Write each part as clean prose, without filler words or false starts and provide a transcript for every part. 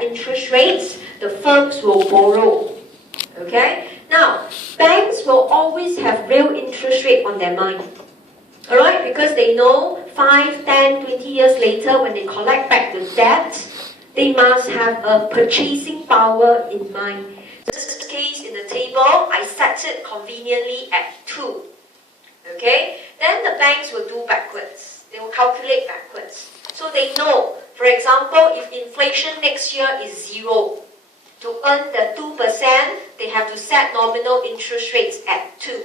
set interest rates, the firms will borrow. Okay? Now, banks will always have real interest rate on their mind. Alright? Because they know 5, 10, 20 years later when they collect back the debt, they must have a purchasing power in mind. In this case, in the table, I set it conveniently at 2. Okay? Then the banks will do backwards. They will calculate backwards. So they know, for example, if inflation next year is 0, to earn the 2%, they have to set nominal interest rates at 2.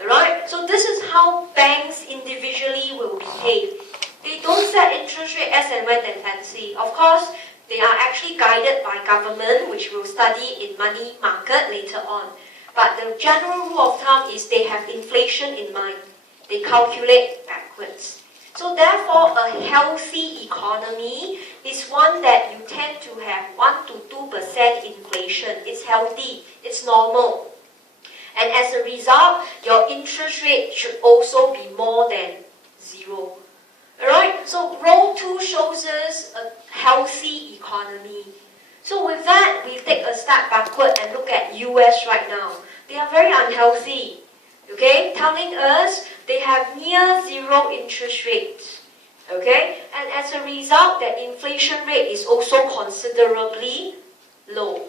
Alright? So this is how banks individually will behave. They don't set interest rate as and when they fancy. Of course, they are actually guided by government, which we'll study in money market later on. But the general rule of thumb is they have inflation in mind. They calculate backwards. So therefore, a healthy economy is one that you tend to have 1 to 2% inflation. It's healthy. It's normal. And as a result, your interest rate should also be more than 0. Alright, so row 2 shows us a healthy economy. So with that, we take a step backward and look at US right now. They are very unhealthy. Okay, telling us they have near 0 interest rates. Okay, and as a result, their inflation rate is also considerably low.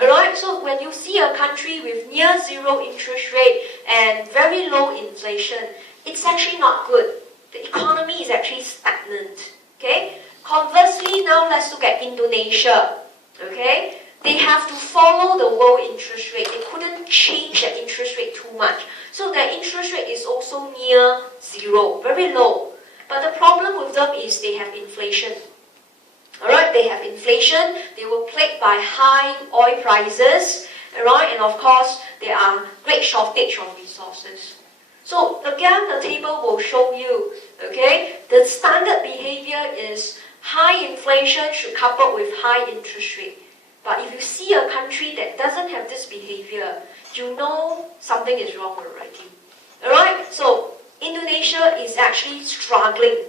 Alright, so when you see a country with near 0 interest rate and very low inflation, it's actually not good. The economy is actually stagnant. Okay, conversely, now let's look at Indonesia. Okay, they have to follow the world interest rate. They couldn't change the interest rate too much. So their interest rate is also near 0, very low. But the problem with them is they have inflation. Alright, they have inflation. They were plagued by high oil prices. Alright, and of course, there are great shortage of resources. So again, the table will show you, okay, the standard behavior is high inflation should couple with high interest rate. But if you see a country that doesn't have this behavior, you know something is wrong already. Alright, so Indonesia is actually struggling.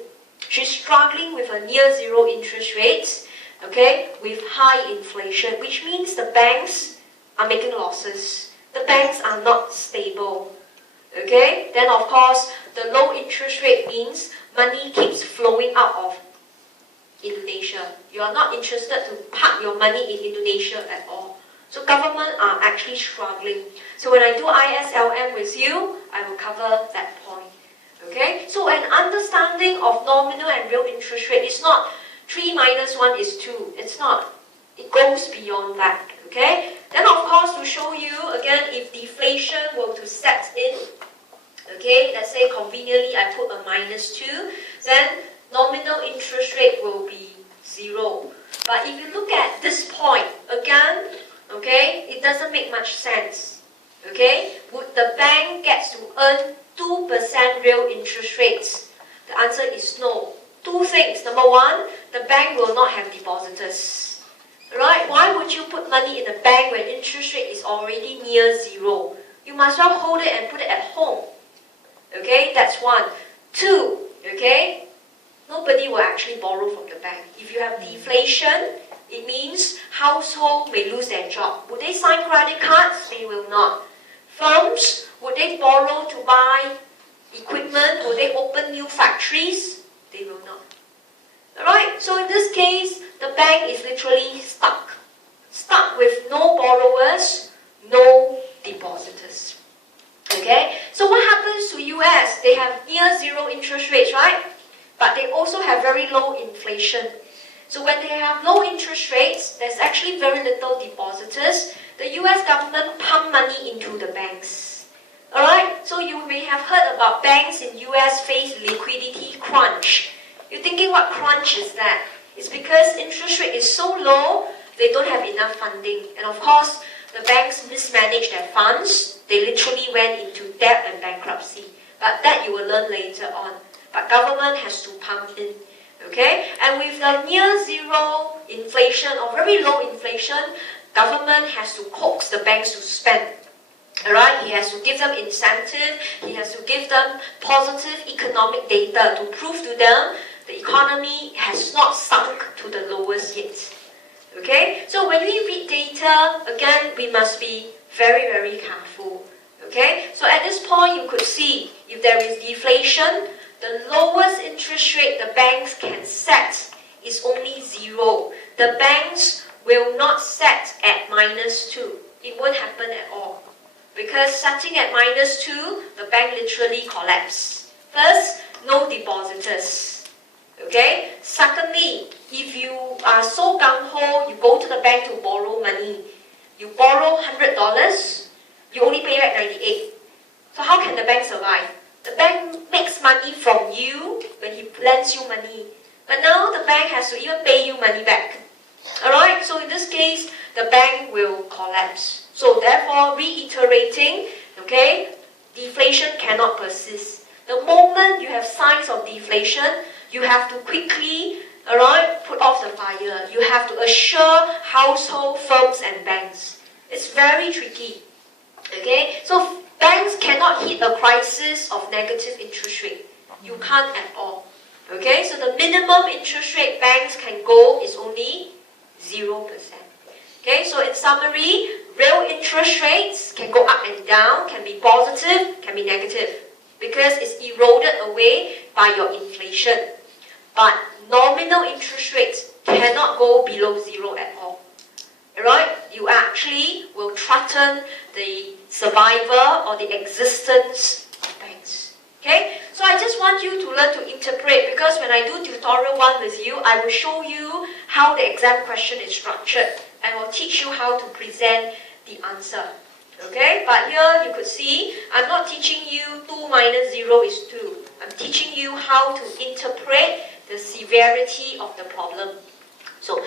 She's struggling with a near 0 interest rates, okay, with high inflation, which means the banks are making losses. The banks are not stable. Okay, then of course, the low interest rate means money keeps flowing out of Indonesia. You are not interested to park your money in Indonesia at all. So government are actually struggling. So when I do ISLM with you, I will cover that point. Okay, so an understanding of nominal and real interest rate is not 3 minus 1 is 2. It's not. It goes beyond that. Okay, then of course to show you again, if deflation were to set in, okay, let's say conveniently I put a -2, then nominal interest rate will be 0. But if you look at this point, again, okay, it doesn't make much sense. Okay, would the bank get to earn 2% real interest rates? The answer is no. 2 things. Number 1, the bank will not have depositors. Right? Why would you put money in a bank when interest rate is already near 0? You must well hold it and put it at home. Okay, that's 1. 2, okay, nobody will actually borrow from the bank. If you have deflation, it means household may lose their job. Would they sign credit cards? They will not. Firms, would they borrow to buy equipment? Would they open new factories? They will not. Alright, so in this case, the bank is literally stuck. Stuck with no borrowers, no depositors. Okay, so what happens to US? They have near 0 interest rates, right? But they also have very low inflation. So when they have low interest rates, there's actually very little depositors. The US government pump money into the banks. Alright, so you may have heard about banks in US face liquidity crunch. You're thinking, what crunch is that? It's because interest rate is so low, they don't have enough funding. And of course, the banks mismanage their funds. They literally went into debt and bankruptcy. But that you will learn later on. But government has to pump in. Okay? And with the near 0 inflation or very low inflation, government has to coax the banks to spend. Alright? He has to give them incentive. He has to give them positive economic data to prove to them the economy has not sunk to the lowest yet. Okay, so when we read data, again, we must be very, very careful. Okay, so at this point, you could see if there is deflation, the lowest interest rate the banks can set is only 0. The banks will not set at -2. It won't happen at all. Because setting at -2, the bank literally collapses. First, no depositors. Okay? Secondly, if you are so gung-ho, you go to the bank to borrow money. You borrow $100, you only pay back 98. So how can the bank survive? The bank makes money from you when he lends you money. But now the bank has to even pay you money back. Alright, so in this case, the bank will collapse. So therefore, reiterating, okay, deflation cannot persist. The moment you have signs of deflation, you have to quickly, alright, put off the fire. You have to assure household, firms and banks. It's very tricky. Okay, so banks cannot hit a crisis of negative interest rate. You can't at all. Okay, so the minimum interest rate banks can go is only 0%. Okay, so in summary, real interest rates can go up and down, can be positive, can be negative, because it's eroded away by your inflation. But nominal interest rates cannot go below 0 at all. Alright, you actually will threaten the survival or the existence of banks. Okay, so I just want you to learn to interpret, because when I do tutorial 1 with you, I will show you how the exam question is structured and will teach you how to present the answer. Okay, but here you could see, I'm not teaching you 2 minus 0 is 2. I'm teaching you how to interpret the severity of the problem. So